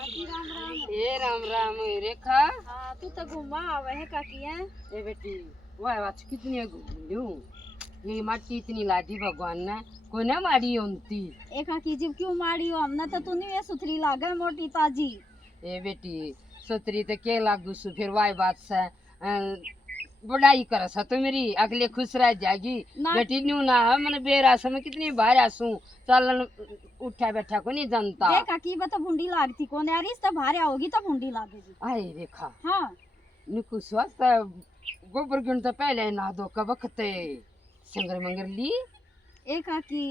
काकी राम राम। ए राम राम रेखा। हाँ तू तो घुमा आवे है काकी है। ए बेटी वाह वाह कितनी घूमू ये माटी इतनी लादी भगवान ने कोने मारी होती। ए काकी जी क्यों मारी हो हमने तो तू नहीं सुथरी लागे मोटी ताजी। ए बेटी सुतरी तो के लागू सु फिर वाह बात से बड़ाई कर सा तो मेरी अगले खुश रह जाएगी बेटी न्यू ना है मैंने बेरास में कितनी बाहर आसू चलन उठा बैठा को नहीं जानता। देख काकी बता भुंडी लागती कौन यार इस तो भारे आओगी तो भुंडी लागेगी। आए रेखा हाँ निकु स्वस्थ गोबर गुण तो पहले ना दो का वक्त संगर मंगर ली। ए काकी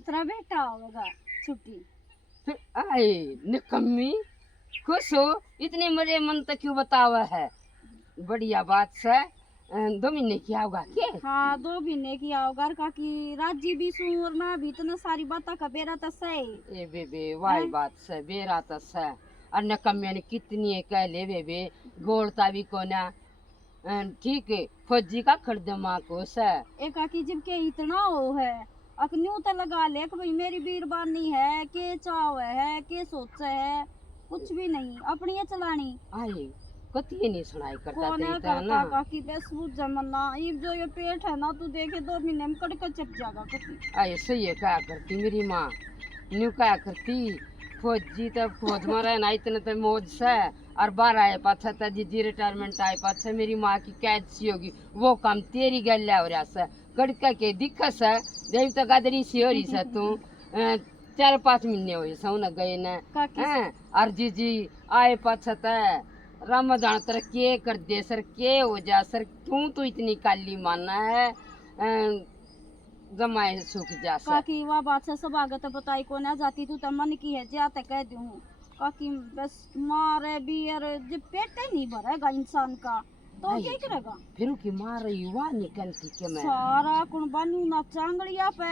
तेरा बेटा होगा छुट्टी फिर आए निकम्मी खुश हो इतने मरे मन तक क्यों बतावा है बढ़िया बात से 2 महीने की आओगा के। हाँ 2 महीने की आओगा काकी राजी भी सुन और मैं भी इतना सारी बात का बेरा तो सही। ए बेबे वाई बात से बेरा तो से और निकम्मी ने कितनी कह ले बेबे गोलता भी कोना ठीक है फौजी का खरीद माँ को से। ए काकी जब के इतना हो है अकन्यू तो लगा ले कि भाई मेरी बीरबानी है के चाव है के सोचे है कुछ भी नहीं अपनी ये चलानी। आए कती नहीं सुनाई करता कौन है तेरी तो ना काकी बस वो जमाना ये जो ये पेट है ना तू देखे 2 महीने में कड़का चप जाएगा कती। आए सही है क्या करती मेरी माँ न्यू क्या करती फौजी तो फौज में रहना इतने तो मौज से और 12 आए पाछा तो जी रिटायरमेंट आए पाछा मेरी माँ की कैद सी होगी वो काम तेरी गल हो रहा से कड़का के दिक्कत से देव तो गादरी सी हो रही से तू 4-5 महीने हुए सौ न गए न और जी आए पाछा तो राम जान तर के कर दे सर के हो जा सर तू इतनी काली माना है जमाए सूख जा सर। काकी वह बात से सब आगे तो बताई को ना जाती तू तो मन की है जाते कह दूँ काकी बस मारे भी यार जब पेट नहीं भरेगा इंसान का तो क्या करेगा फिर की मार युवा निकलती के मैं सारा कुण बनू ना चांगड़िया पे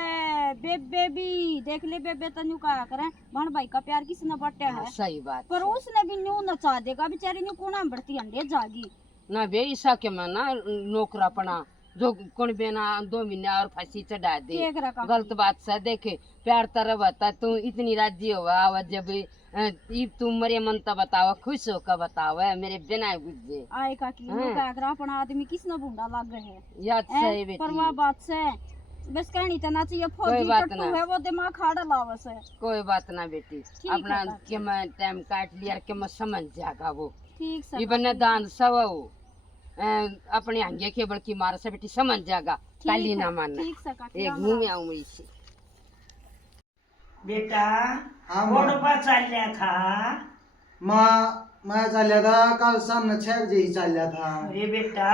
बेबे भी देख ले बेबे तन्यू का करे भण भाई का प्यार किसने बटे है। सही बात पर उसने भी न्यू नचा देगा बेचारी न्यू कोना बढ़ती अंडे जागी ना बे ईसा के मैं ना नौकरा पना जो कौन बेना 2 महीने और फांसी चढ़ा दे गलत बात से देखे प्यार तरह बता तू इतनी राजी हुआ जब तू मरे मन तो बताओ खुश हो का बताओ मेरे बिना गुजे आए काकी अपना आदमी किसने भूंडा लग गए है याद से बेटी पर वह बात से बस कहनी तो ना चाहिए फौजी टट्टू है वो दिमाग खाड़ा लावस है। कोई बात ना बेटी अपना के मैं टाइम काट लिया के मैं समझ जाएगा वो ठीक से ये बने दान सब अपने हंगे के बल्कि मार से बेटी समझ जाएगा काली ना मानना एक घूम आऊं इसे बेटा कौन पर चलिया था मैं चलिया था कल शाम 6 बजे ही चलिया था। अरे बेटा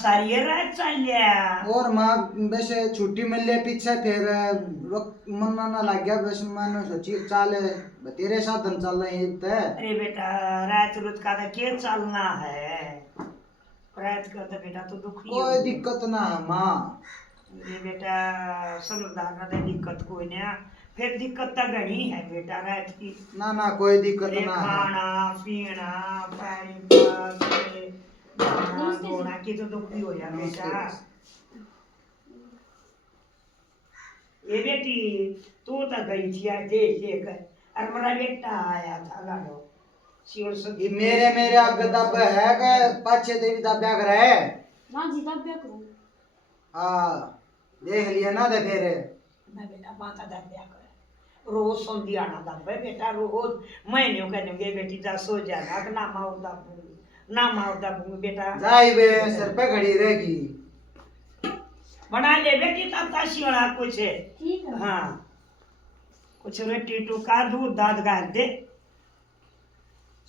सारी रात चलिया और माँ वैसे छुट्टी मिल लिया पीछे फिर मन ना लग गया बस मैंने सोची चल तेरे साथ हम चल रहे हैं। अरे बेटा रात रुत का तो क्या चलना है रात का तो बेटा तो दुखी कोई दिक्कत ना है माँ। अरे बेटा समझदार ना तो दिक्कत कोई नहीं फिर दिक्कत तो घनी है बेटा रात की ना कोई दिक्कत ना है खाना पीना पानी धोना की तो दुखी हो जा बेटा। ये बेटी तू तो गई थी आज देख और मेरा बेटा आया था लाडो मेरे आगे दब है के पाछे देवी दब्या करे ना जी दब्या करूं हाँ देख लिया ना दे फिर मैं बेटा माता दब्या करे रोज संध्या ना दबे बेटा रोज मैंने कहने बेटी जा सो जाना ना मार दबूंगी बेटा जाई बे सर पे घड़ी रहेगी बना ले बेटी तब ताशी वाला कुछ है ठीक है हाँ कुछ रोटी टूका दूध दाद गाल दे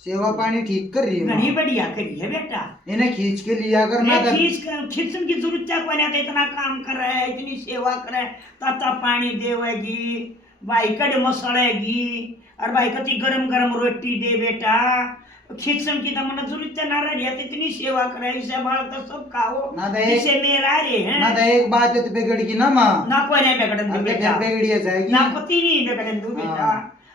सेवा पानी ठीक कर रही है घनी बढ़िया करी है बेटा इन्हें खींच के लिया करना खींचने की जरूरत क्या कोई नहीं इतना काम कर रहा है इतनी सेवा कर रहा है तब पानी देवेगी भाई कड़े मसड़ेगी और भाई कति गरम गरम रोटी दे बेटा खींचन की तो मन जरूरत ना रही है इतनी सेवा करे इसे बाल तो सब खाओ इसे मेरा रे हैं ना तो एक बात है तो बिगड़गी ना माँ ना कोई नहीं बिगड़न दूं बेटा बिगड़ी जाएगी ना कति नहीं बिगड़न दूं बेटा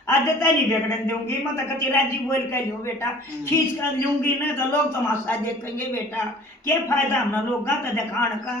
आदता नहीं बिगड़न दूंगी मैं तो कति राजी बोल कर लूं बेटा खींच कर लूंगी ना तो लोग तमाशा देखेंगे बेटा क्या फायदा हमने लोग तो दिखाने का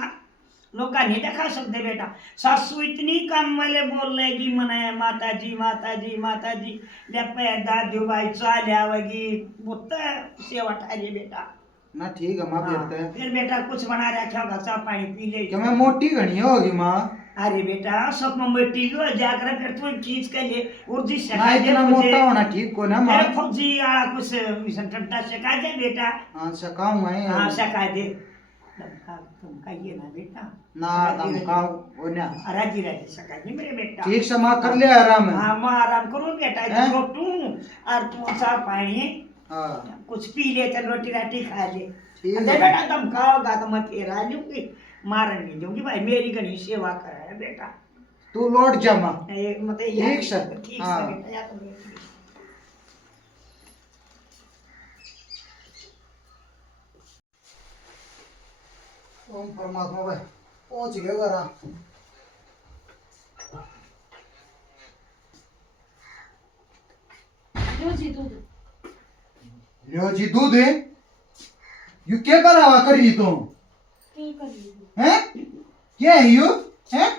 लोग का नहीं दिखा सकते बेटा। सासू इतनी काम वाले बोल रहेगी मने माता जी माता जी माता जी, ले पैर दादू भाई चाल आवेगी, बोलता सेवा ठारी बेटा ना ठीक है माँ फिर तो फिर बेटा कुछ बना रखा होगा, चाह पानी पी ले। क्या मैं मोटी घनी होगी माँ? अरे बेटा सब में मिट्टी लो जाकर फिर तू खींच के ले उर्जी ना सिखा दे इतना मोटा होना ठीक को ना माँ। अरे फौजी आला कुछ मिशन टंटा सिखा दे बेटा। हाँ सकाऊं मैं। हाँ सिखा दे। तुम कहिए ना बेटा ना तुम खाओ वो ना राजी राजी सिखा दे मेरे बेटा। ठीक से माँ कर ले आराम है। हाँ माँ आराम करो बेटा, हैं? रोटू और तू चाह पानी हाँ कुछ पी ले, चल रोटी राटी खा ले। ठीक अरे है बेटा तुम खाओगा तो मैं फिर आ जाऊंगी, मारन नहीं दूंगी भाई, मेरी घनी सेवा कर है बेटा। तू लौट जा माँ। मतलब ठीक से। ठीक हाँ। से बेटा, या तो बेटा। ओम परमात्मा भाई पहुंच गए घर। लो जी दूध। लियो जी दूध है। यू क्या करावा करी तो क्या करिए? हैं? क्या है यू? हैं?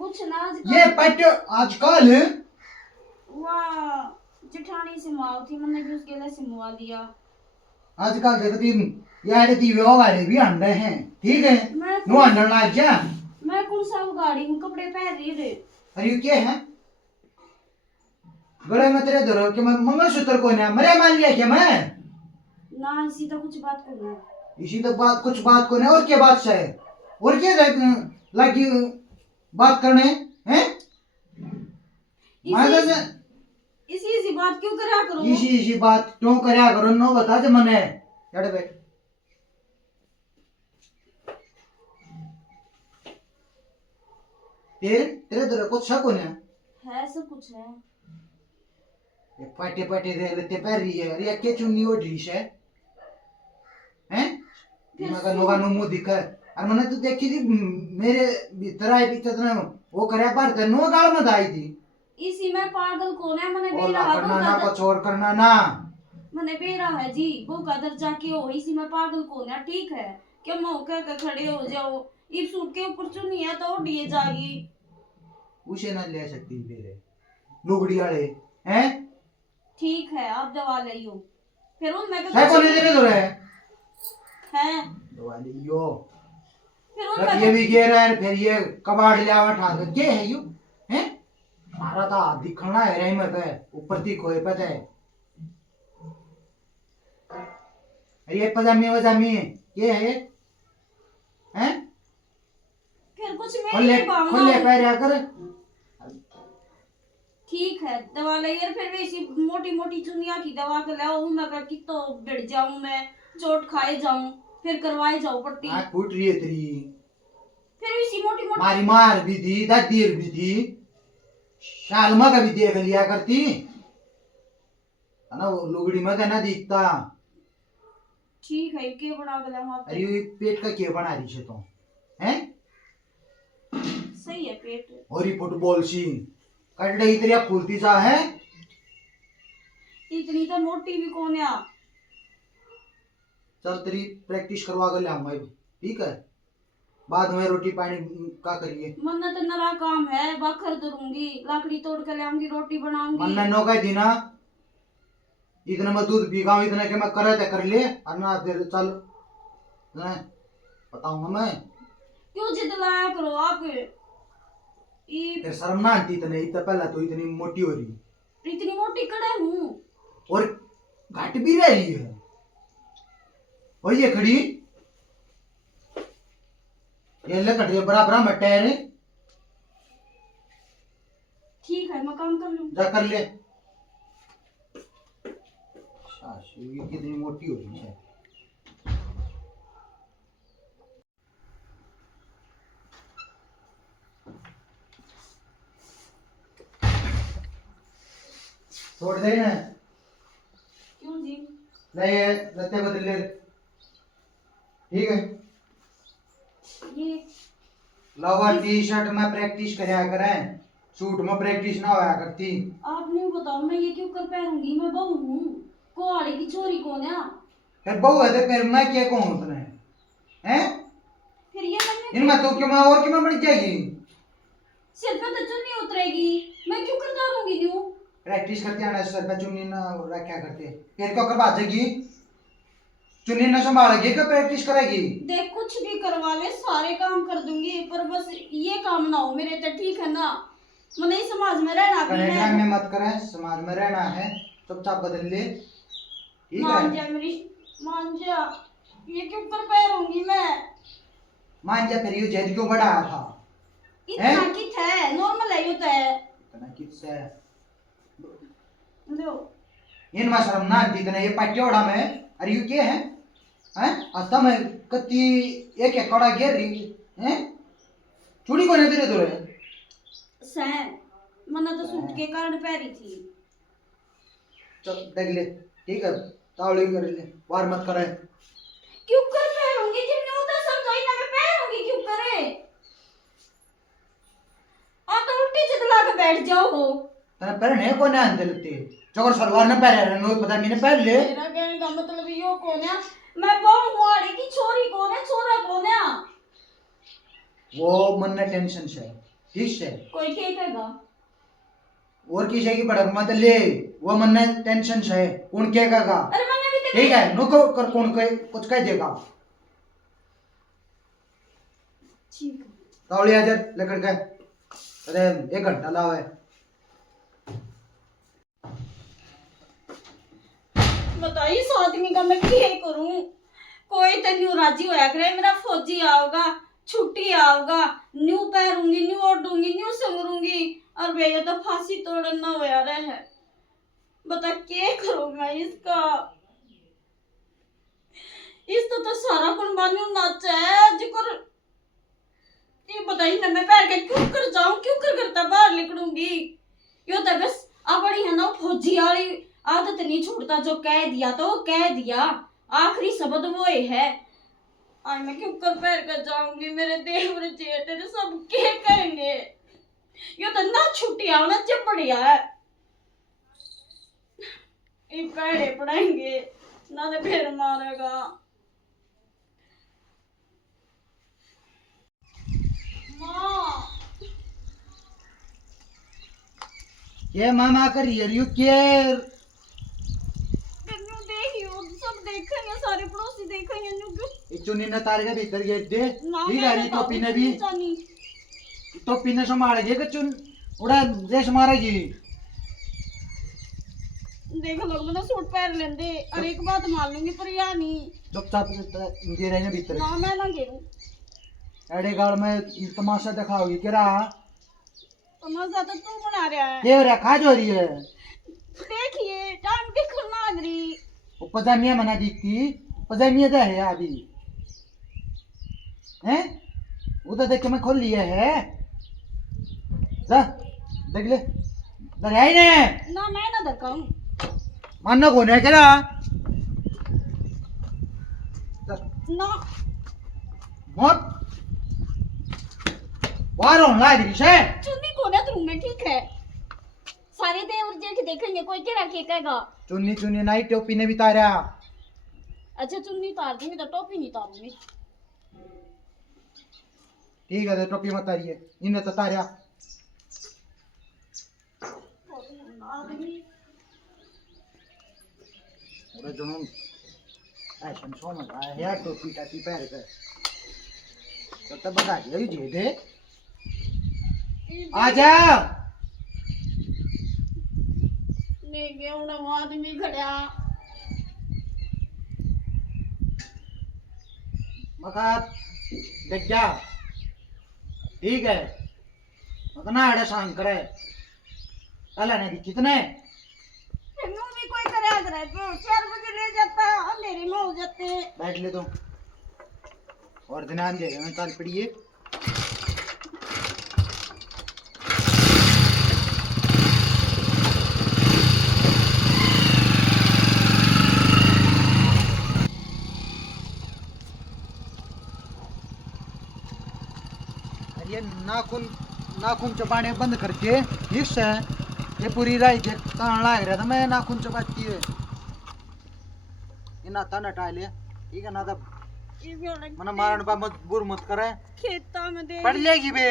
कुछ ना ये पट आजकल वाह जेठानी से माव थी, मैंने भी उसके लिए सिमवा दिया। आजकल देखती यार ती व्यवहार भी अंडे हैं ठीक है। मैं नो अंडर ना जा। मैं कौन सा गाड़ी हूँ, कपड़े पहन रही रे। अरे यू क्या है? गले में तेरे धरो कि मैं मंगलसूत्र को ना मरे मान लिया क्या मैं? ना इसी तो कुछ बात करना है। इसी तो बात कुछ बात को ना और क्या बात से है? और क्या लगी बात करने हैं? मायदा से इसी बात क्यों करा करो? इसी बात क्यों करया करो नो बता दे मने। चढ़ बैठ। तेरे तेरे कुछ शक होने है सब कुछ है। ये पाटे पाटे दे लेते पैर रही है। अरे क्या चुन्नी वो ढीश है हैं? मगर लोगा नो मुंह दिखा और मैंने तो देखी थी मेरे भीतर आई पीछे तो वो करया पर ते नो गाल में आई थी। इसी में पागल कौन है? मैंने और बेरा करना ना कुछ और करना ना। मैंने बेरा है जी वो का दर्जा के हो, इसी में पागल कौन है? ठीक है क्या मौके के खड़े हो जाओ, इस सूट के ऊपर चुनी है तो उड़िए जागी। उसे ना ले सकती मेरे लुगड़ी वाले हैं। ठीक है आप दवा लियो फिर उनमें है कौन इतने दूर है? है दवा लियो फिर तब उनमें ये भी गिर रहा है फिर ये कबाड़ ले आवा ठाक के है यू हैं? सारा था दिखना है रे मत है ऊपर ती खोए पता है। अरे ये पजामी वजामी ये है हैं? फिर कुछ खोले मेरी खोले भावना पैर आकर। ठीक है दवा लियो फिर वैसी मोटी मोटी चुनिया की दवा के लाओ, मैं कर की तो भिड़ जाऊं, मैं चोट खाए जाऊं, फिर करवाए जाओ पट्टी। आँख फूट रही है तेरी। फिर वैसी मोटी मोटी मारी मार भी थी दादीर भी थी शालमा का भी देख लिया करती है ना वो लुगड़ी में ना दिखता। ठीक है के बना के लाऊं आप? अरे ये पेट का क्या बना रही है तो हैं? सही है पेट। और ये फुटबॉल सी कट रही तेरी फूलती सा है। इतनी तो मोटी भी कौन है? चल तेरी प्रैक्टिस करवा कर लाऊंगा ठीक है। बाद में रोटी पानी का करिए। मन्ना तो नरा काम है, बखर दूंगी, लकड़ी तोड़ के लाऊंगी, रोटी बनाऊंगी। मन नो कह दी ना इतना मैं दूध पी गाऊं इतना के मैं करे तो कर ले और ना फिर चल बताऊंगा मैं। क्यों जिद लाया करो आप? फिर शर्म ना आती इतने इतना पहला तो इतनी मोटी हो रही इतनी मोटी कड़े हूँ और घट भी रह रही है। और ये खड़ी ये ले कट बराबर में टायर है। ठीक है मैं काम कर लूँ। जा कर ले। सासू ये कितनी मोटी हो रही है। छोड़ दे ना। क्यों जी? नहीं है लत्ते बदल ले ठीक है। ये लोअर टी शर्ट में प्रैक्टिस करया करें, सूट में प्रैक्टिस ना होया करती। आप नहीं बताओ मैं ये क्यों कर पहनूंगी? मैं बहू हूँ, कुआड़ी की चोरी कौन है? फिर बहू है तो फिर मैं क्या कहूँ तुम्हें हैं? फिर ये मैंने इनमें तो क्यों मैं और क्यों बन जाएगी? सिर पे तो चुन्नी उतरेगी, मैं क्यों करता रहूंगी न्यू? प्रैक्टिस करते आना सर पे चुन्नी ना रखा करते फिर क्यों करवा जाएगी? चुन्नी ना संभालेगी कि प्रैक्टिस करेगी? देख कुछ भी करवा ले, सारे काम कर दूंगी, पर बस ये काम ना हो मेरे तो, ठीक है ना? मैंने इस समाज में रहना भी कनेडा है। में मत करे, समाज में रहना है, चुपचाप बदल ले, ठीक मान है? जा मेरी, मान जा, ये क्यों कर पैरूंगी मैं? मान जा फिर ये जेल क्यों बढ़ाया था? इतना कित है, नॉर्मल है ये तो है। इतना किससे? लो इन में शर्म ना आती इतना ये पट्टियोड़ा में, अरे ये क्या है? हैं? आता मैं कत्ती एक कड़ा गिर रही हैं? चूड़ी को नहीं तेरे दूर है? सैन मैंने तो सूट के कारण पैरी थी। चल देख ले, ठीक है? तावड़ी कर ले, वार मत करे। क्यों कर पैरूंगी? जिन्हें होता समझाई ना, मैं पैरूंगी क्यों करे? आप तो उल्टी चितला के बैठ जाओ हो। तेरा पहने को ना अंदर लगते, चोकर सलवार न पहने रहने पता मैंने पहन ले। मेरा कहने का मतलब यो कौन है? मैं बहू वाड़ी की छोरी कौन है, छोरा कौन है? वो मन ने टेंशन से, ठीक से? कोई कहेगा और किसी की पड़क मत ले, वो मन ने टेंशन से, कौन क्या कहेगा? अरे मैंने भी ठीक है, नुको कर कौन कहे कुछ कह देगा। ठीक है। तावड़ी आ जा लेकर के, अरे 1 घंटा लाओ है। बताइए इस आदमी का मैं क्या करूं? कोई तो न्यू राजी होया करे, मेरा फौजी आओगा, छुट्टी आओगा, न्यू पैरूंगी, न्यू ओढ़ूंगी, न्यू संगरूंगी, और भैया तो फांसी तोड़ना होया रहे है। बता क्या करूं मैं इसका? इस तो सारा कुर्बानी नाचा है जिकर। ये बताइए ना, मैं पैर के क्यों कर जाऊं, क्यों कर करता बाहर निकलूंगी? यो तो बस बड़ी है ना फौजी वाली आदत नहीं छोड़ता, जो कह दिया तो वो कह दिया, आखिरी शब्द वो ही है। आज मैं क्यों कर पैर कर जाऊंगी? मेरे देवर जेठ ने सब क्या कहेंगे? ये तो ना छुट्टी आना जब बढ़िया है, ये पैरे पड़ेंगे ना तो फिर मारेगा। माँ ये मामा कर रियू केयर, देखियो सब देखेंगे, सारे पड़ोसी देखेंगे न्यू क्यों? ये चुन्नी ने तारे के भीतर गेट दे, ना ठीक मैं है? टोपी ने भी, जानी। टोपी ने संभालेगी कि चुन उड़ा देश मारेगी। देख लो मैंने सूट पहन लेंदे, और एक बात मान लूंगी, पर या नहीं चुपचाप गिर रहे भीतर, ना, मैं ना गिरूं। एड़े गाड़ में तमाशा दिखाओगी क्या? तमाशा तो तू बना रहा है। ये रखा जो रही है, देखिए टाइम की खुलना अगरी। वो पजामिया मना दिखती, पजामिया तो है अभी, हैं? वो तो देख के मैं खोल लिया है, जा देख ले, दरियाई ने ना मैं ना धक्काऊं। मानना कौन है क्या? ना मत बाहर होना है दिशा, चुन्नी को ना तुम में, ठीक है? सारे देवर जेठ देखेंगे, कोई क्या रखे कहेगा? चुन्नी चुन्नी नहीं, टोपी ने भी तारा। अच्छा चुन्नी तार दूंगी तो टोपी नहीं तारूंगी। ठीक है, तो टोपी मत तारिए, इन्हें तो तारा। अरे जुनून ऐसा समझ आया यार, टोपी टापी पहन कर तो बता दिया ये जे दे। आजा नहीं गया उन आदमी खड़ा। मका देख जा, ठीक है? मतना आड़ा शांत करे, अल्लाह ने दी कितने न्यू भी कोई करे करे तो 4 बजे ले जाता, अंधेरे में हो जाते। बैठ ले तुम, और ध्यान दे मैं कल पड़िए। ये नाखून नाखून चबाने बंद करके, ठीक से? ये पूरी रात तान लाग रहा था, मैं नाखून चबाती है, ये नाता नटा लिया, ठीक है? ना तो ये भी होना मना मारण पा मजबूर मत करे, खेता में दे पढ़ लेगी बे।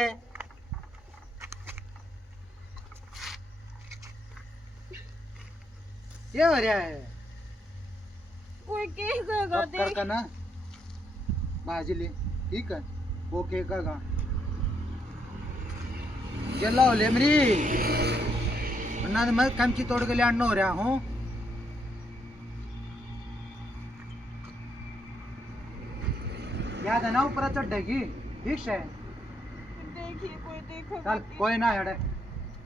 क्या हो रहा है? कोई कहेगा सब देख करका ना बाजी ले, ठीक है वो कहेगा जल्ला हो ले मेरी वरना तो मैं कम की तोड़ के ले आना हो रहा हूँ। याद है ना ऊपर चढ़ेगी, ठीक है देखिए कोई देखो चल कोई ना यार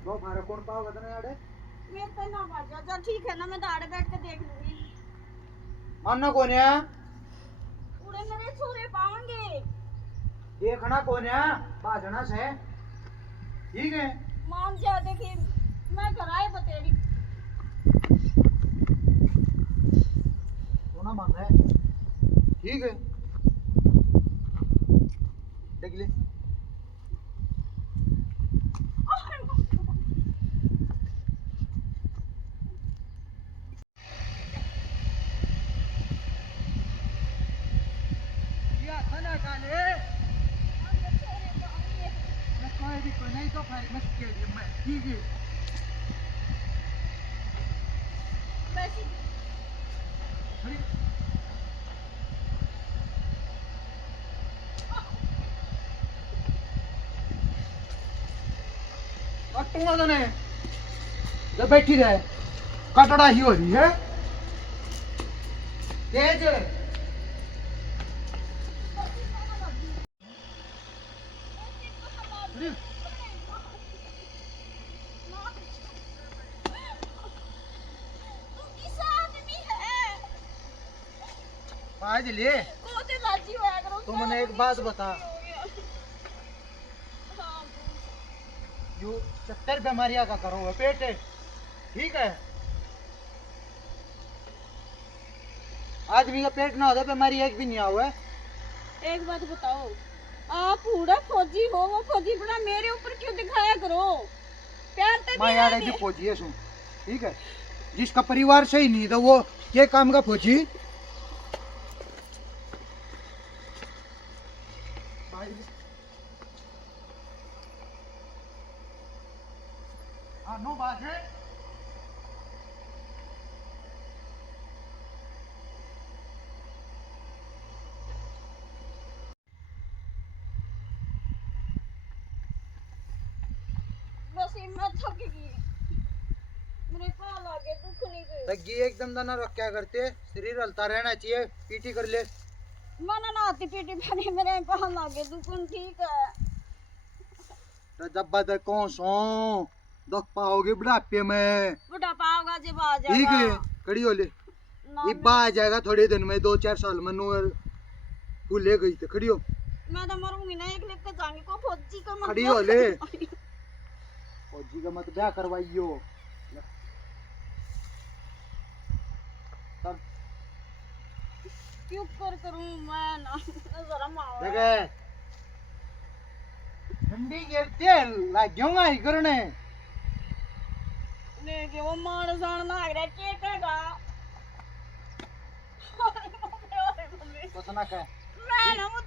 वो मारा कौन पाओ बता यार मेरे पे ना बाजा जा ठीक है ना मैं दाड़े बैठ के देख लूंगी मानना कौन है? उड़े मेरे छोरे पाएंगे देखना कौन है? बाजना से ठीक है मान जा देखिए मैं कराए बतेरी सोना मांग है ठीक है देख ले या खाना खा ले मैं कोई भी कोई नहीं तो फिर मत के मैं ठीक है वैसे अरे कटूंगा तो नहीं जब बैठी रहे कटड़ा ही हो रही है तेज आज ले तो मैंने एक बात बता जो 70 बीमारियां का करो है पेट है ठीक है आदमी का पेट ना होता बीमारी एक भी नहीं हुआ है। एक बात बताओ आप पूरा फौजी हो वो फौजी बड़ा मेरे ऊपर क्यों दिखाया करो प्यार तो मैं नहीं यार है ऐसी फौजी है सुन ठीक है जिसका परिवार सही नहीं तो वो ये काम का फौजी हाँ नो बात है बस मैं थक गई मेरे पाँव आगे दुख नहीं गए तग्गी एकदम दाना रख क्या करते शरीर हलता रहना चाहिए पीटी कर ले मना ना आती पीटी पहले मेरे पाँव आगे दुखन ठीक है तो जब बाद कौन सो दुख पाओगे बुढ़ापे में बुढ़ापा होगा जब आ ठीक जाएगा है कड़ी हो ले ना इब्बा आ जाएगा थोड़े दिन में 2-4 साल में नूर भूले गई थे खड़ी हो मैं तो मरूंगी ना एक लेकर जाएंगे को फौजी का मत खड़ी हो ले फौजी का मत ब्याह करवाइयो तब क्यों कर करूं मैं ना जरा माओ देखे ठंडी गिरते लाग्योगा ही करने लेके वो मान सान लाग रहा के कहेगा कुछ ना कह मैं ना वो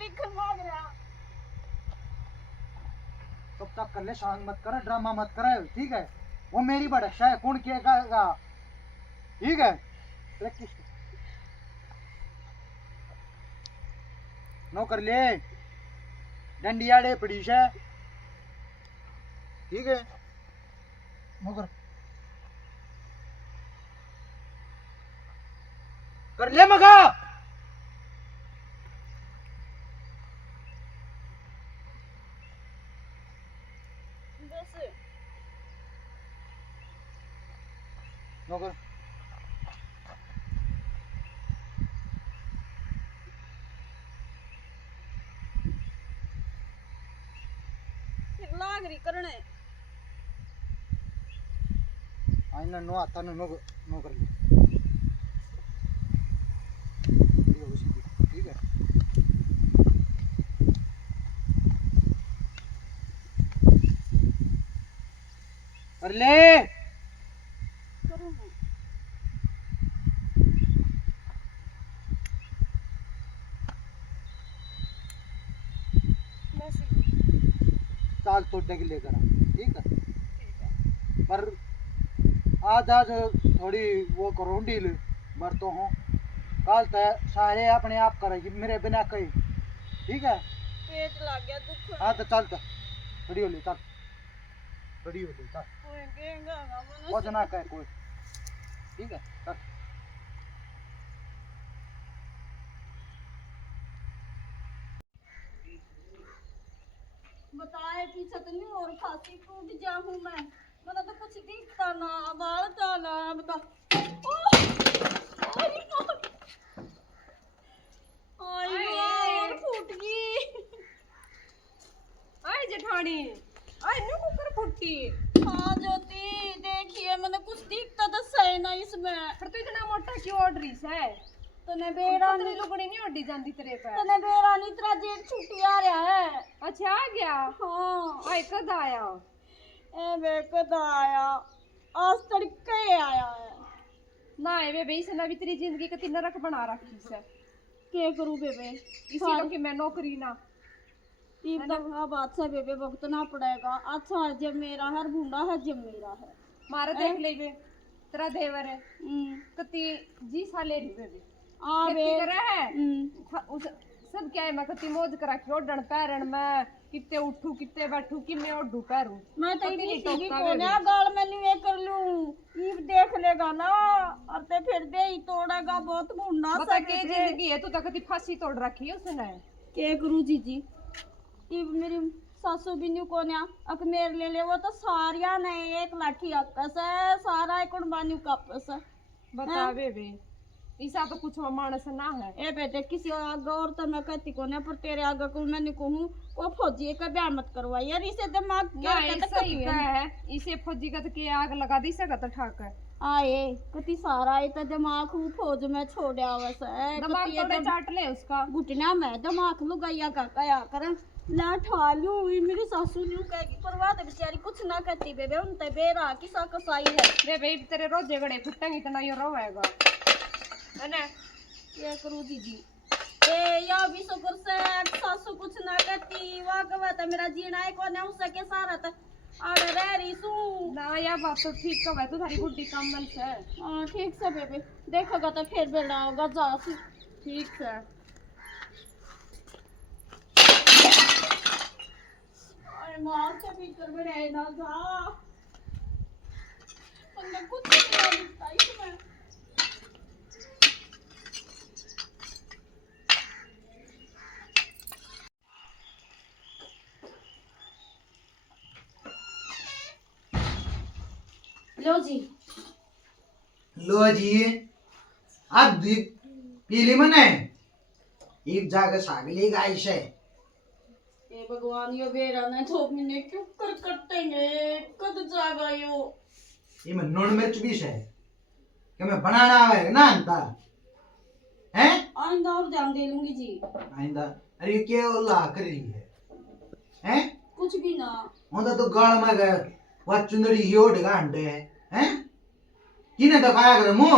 दिख मांग रहा तब तक कर ले शांत मत कर ड्रामा मत कर ठीक है वो मेरी बड़क्षा है कौन कहेगा ठीक है प्रैक्टिस नो कर ले डंडियाड़े पड़ी है ठीक है नो कर ले मगा बस नो कर लाग रही करने आइना नो आता नो कर ले ठीक है कर ले करूं मैं काल तो डगले करा, ठीक है? पर आज आज थोड़ी वो करो डील बरतो हूँ, काल तय सारे अपने आप करेगी मेरे बिना कहीं, ठीक है? पेट लग गया दुख हाँ तो चल तो खड़ी हो ले, चल खड़ी हो ले, चल कुछ ना कहे कोई, ठीक है? चल बताए पीछे तो नहीं और खांसी टूट जाऊं मैं, मतलब तो कुछ दिखता ना, बाल जाना बता। और फूट गई। आए जेठानी, आए नु कुकर फुट्टी। हाँ ज्योति देखिए मैंने कुछ दिखता तो सही ना इसमें। फिर तो इतना मोटा क्यों ओढ़ रही है? तने बेरा तेरी नहीं, लुगड़ी नहीं ओढ़ी जाती तेरे पे। तने बेरा नहीं, तेरा जेठ छुट्टी आ रहा है। अच्छा आ गया? हाँ आए कद आया? ए बे कद आया, आज तड़के आया है। ना है बेबे, इसने भी तेरी जिंदगी का तीन नरक बना रखी है। क्या करूं बेबे, इसी लोग की मैं नौकरी ना तीन दफा बात से बेबे भुगतना पड़ेगा। अच्छा है जब मेरा है, बूढ़ा है जब मेरा है। मारे देख ले बे, तेरा देवर है हम्म, कति जी साले री बेबे आ बे खेती करे है। उस सब क्या है, मैं कति मौज करा के ओढ़न पैरण में कितने उठू कितने बैठू कि मैं ओढ़ू पैरू। मैं तो कति इतनी नहीं सीधी टोकता कोने बेबे। गाल में नहीं ये कर लूं, ये देख लेगा ना और ते फिर दे ही तोड़ेगा बहुत बूढ़ा बता सा के बेबे। जिंदगी है, तू तो कति फांसी तोड़ रखी है उसने। के करूं जीजी, ये मेरी सासू भी नहीं कोन्या अक मेरे ले ले, वो तो सारिया ने एक लाठी अकस है, सारा एक बानी कपस है। बता हाँ? बेबे, ऐसा तो कुछ मानस ना है। ए बेटे किसी आगे और तो मैं कहती को ना, पर तेरे आगे को मैं नहीं कहूँ को फौजी का ब्याह मत करवा यार, इसे दिमाग क्या क्या ऐसा ही क्या है, इसे फौजी का तो के आग लगा दी सका तो ठाक है। आए कति सारा ये तो दिमाग हूँ फौज में छोड़ा वैसे दिमाग थोड़े चाट ले उसका। घुटना में दिमाग लुगाइया का कया कर ला ठालू हुई मेरी सासू न्यू कहेगी, परवाह तो बेचारी कुछ ना कहती बेबे, उन ते बेरा किसा कसाई है। बेबे तेरे रोज झगड़े फुटेंगे इतना ये रोएगा है ना। ये करूँ दीदी ए या भी शुक्र से सासू कुछ ना कहती, वाह कवा तो मेरा जीना है को ना उसके सारा तक आड़ रह रही सू ना। या बात तो ठीक कब है, तू थारी बुड्ढी कमल से। हाँ ठीक से बेबे, देखोगा तो फिर बेड़ा होगा जा ठीक से अरे माँ से भीतर में रहना था, तुमने कुछ नहीं दिखता इसमें। लो जी लो जी अब दीप पीली मने एक जाकर सागली गाय से ए भगवान यो बेरा ने थोप ने क्यों कर कटेंगे कद जागा यो। ये में नून मिर्च भी है कि मैं बनाना है ना अंता हैं आइंदा और ध्यान दे लूंगी जी। आइंदा अरे ये क्या ला कर रही है हैं कुछ भी ना होता तो गाल में गए वह चुंदड़ी ही ओढ़ गांडे हैं किने दिखाया कर मुंह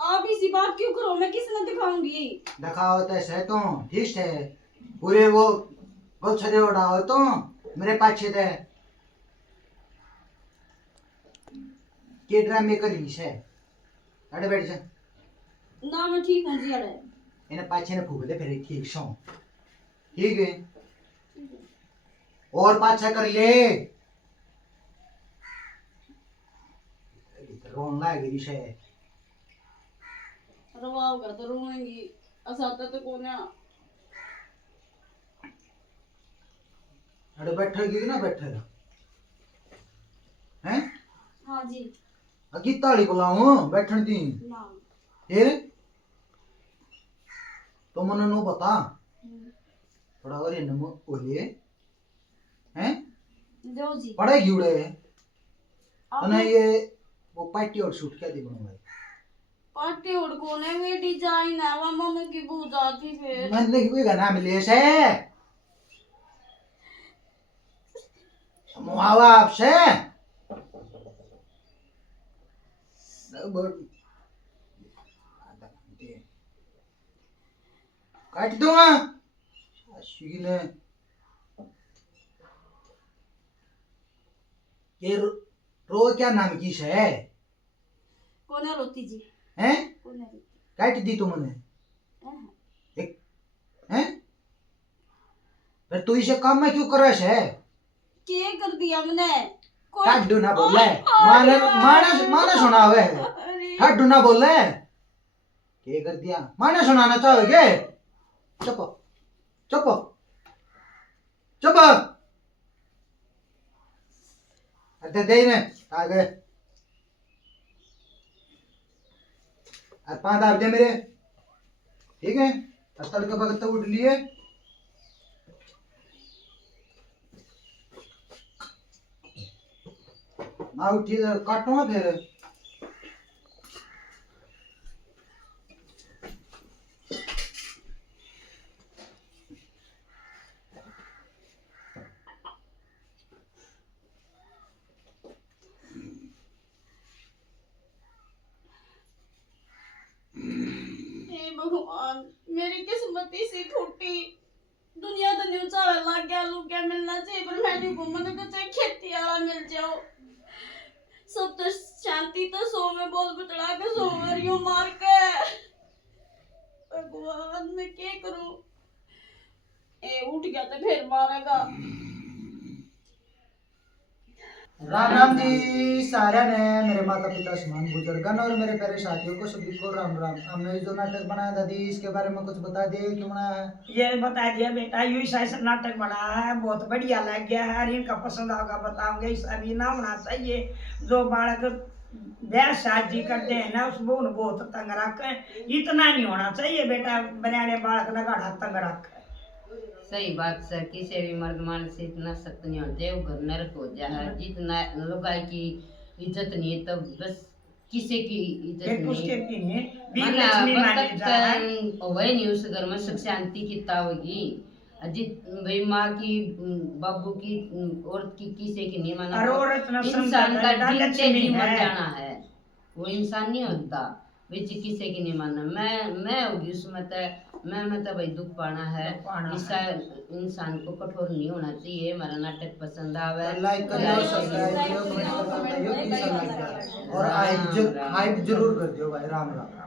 आप इसी बात क्यों करो, मैं किसने दिखाऊंगी। दिखाओ तैसे तो ठीक है पूरे वो छड़े उड़ाओ तो मेरे पाछे थे के ड्रामे करी है अरे बैठ जा ना मैं ठीक हूँ जी। अरे इन्हें पाछे ने फूक दे फिर ठीक सो ठीक है और पाछा कर ले रोन लाग गई है रवाओगा तो रोएंगी असाता तो कोने। अरे बैठेगी ना बैठेगा हैं हाँ जी अकी ताली बुलाऊं बैठन दी ना फिर तो मन नो बता थोड़ा और इन ओले हैं लो जी पड़ेगी उड़े आप अने ये वो पार्टी और शूट क्या दी बनवाई पार्टी उड़ कोने में डिजाइन है वह मम्मी की पूजा थी फिर मैंने की कोई नाम ले से मुआवा आपसे काट दूंगा शीने ये रो क्या नाम की है? कौन है रोती जी? हैं? कौन है रोती? काट दी तुमने? एक हैं? फिर तू इसे काम में क्यों करस है? क्या कर दिया मैंने? काट दो ना बोले, माना सुनावे, हट दो ना बोले, क्या कर दिया? माना सुनाना चाहोगे? चुप चुप चुप। अरे दे ने आ गए। अब 5 आप दे मेरे, ठीक है? तड़के भगत उठ लिए। ना उठी तो काटो ना फिर। हे भगवान, मेरी किस्मत ही सी फूटी। दुनिया तो न्यू चावे लग गया, लोग क्या मिलना चाहिए, पर मैं नहीं घूमने तो चाहे खेती वाला मिल जाओ। सब तो शांति तो सो में बोल बतड़ा के सो रही हूँ मार के। भगवान मैं क्या करूं? ए उठ गया तो फिर मारेगा। राम राम जी सारा ने, मेरे माता पिता समान बुजुर्गन और मेरे प्यारे साथियों को सभी को राम राम। हमने जो नाटक बनाया दादी, इसके बारे में कुछ बता दे, क्यों बनाया है? ये बता दिया बेटा, यू ऐसा नाटक बना है, बहुत बढ़िया लग गया है। और इनका पसंद होगा बताऊंगे। ऐसा भी ना होना चाहिए जो बालक ब्याह शादी करते हैं ना, उसको बहुत तंग रखे। इतना नहीं होना चाहिए बेटा, बनाने बालक लगाड़ा तंग रखे। सही बात सर, किसी भी मर्द मान से इतना सख्त नहीं होते, वो घर नरक हो जाए है। जितना लुगाई की इज्जत नहीं है तब बस किसी की इज्जत एक उसके नहीं। पीने बीच माना लक्ष्मी मानी जा है। वही नहीं उस घर में सुख शांति कितना होगी। अजित भाई माँ की बाबू की औरत की किसी की नहीं माना। और औरत न इंसान का समझा जीते लक्ष्मी जी मर है। जाना है, वो इंसान नहीं होता। बीच किसी की नहीं मानना। मैं होगी उसमें तो मैं तो भाई दुख पाना है। दुख पाना है। ऐसा इंसान को कठोर नहीं होना चाहिए। हमारा नाटक पसंद आवे, लाइक करियो, सब्सक्राइब करियो, कमेंट करके बताइयो कैसा लग रहा है और हाइप जरूर कर दियो भाई। राम राम।